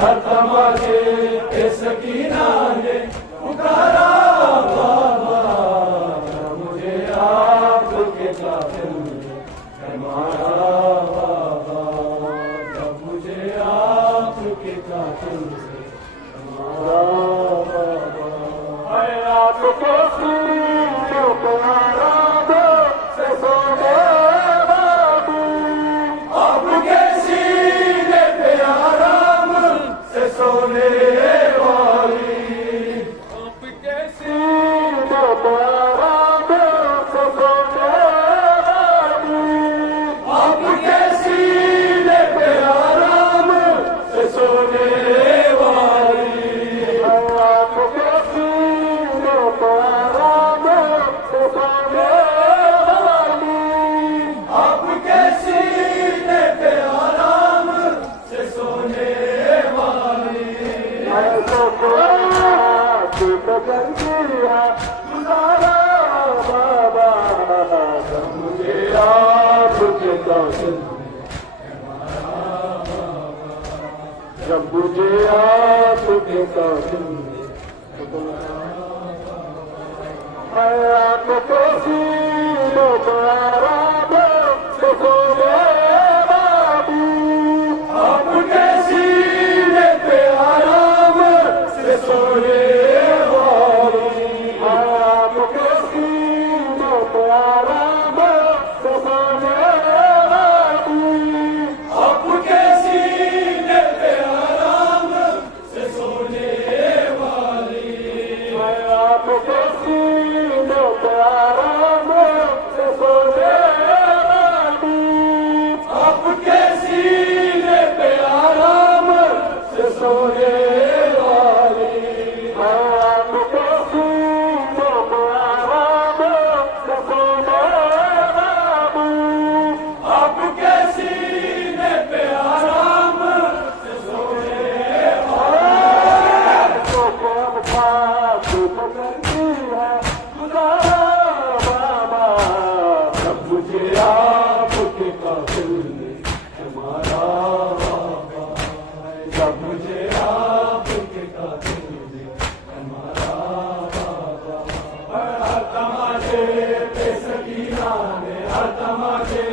हर तमाचे पे सकीना ने पुकारा बाबा, मुझे आपके कातिल है मारा बाबा, जब मुझे आपके कातिल है मारा बाबा। आपको सीने तुम्हारा दो से सोने बाबू, आपके सीने पे आराम से सोने वाली, आपके सीने पे आराम से सोने वाली, आपके सीने पे आराम से सोने वाली, आपके सीने पे आराम से सोने वाली, आपके सीने पे आराम से सोने वाली। ऐसा गुजारा बाबा, जब मुझे आपके कातिल है मारा बाबा, जब मुझे आपके कातिल है मारा बाबा। आपको सीने पे आराम से सोने बाबू, आपके सीने पे आराम से सोने वाली, आपके सीने पे आराम से सोने वाली, आपके सीने पे आराम से सोने वाली, आपके सीने पे आराम से सोने वाली, आपके सीने पे आराम से सोने वाली, आपके सीने पे आराम से सोने वाली, आपके सीने पे आराम से सोने वाली। तो कौन था जो पकड़ती है गुजारा बाबा, जब मुझे आपके कातिल है मारा बाबा, जब मुझे आपके कातिल है मारा बाबा। हर तमाचे पे सकीना ने, हर तमाचे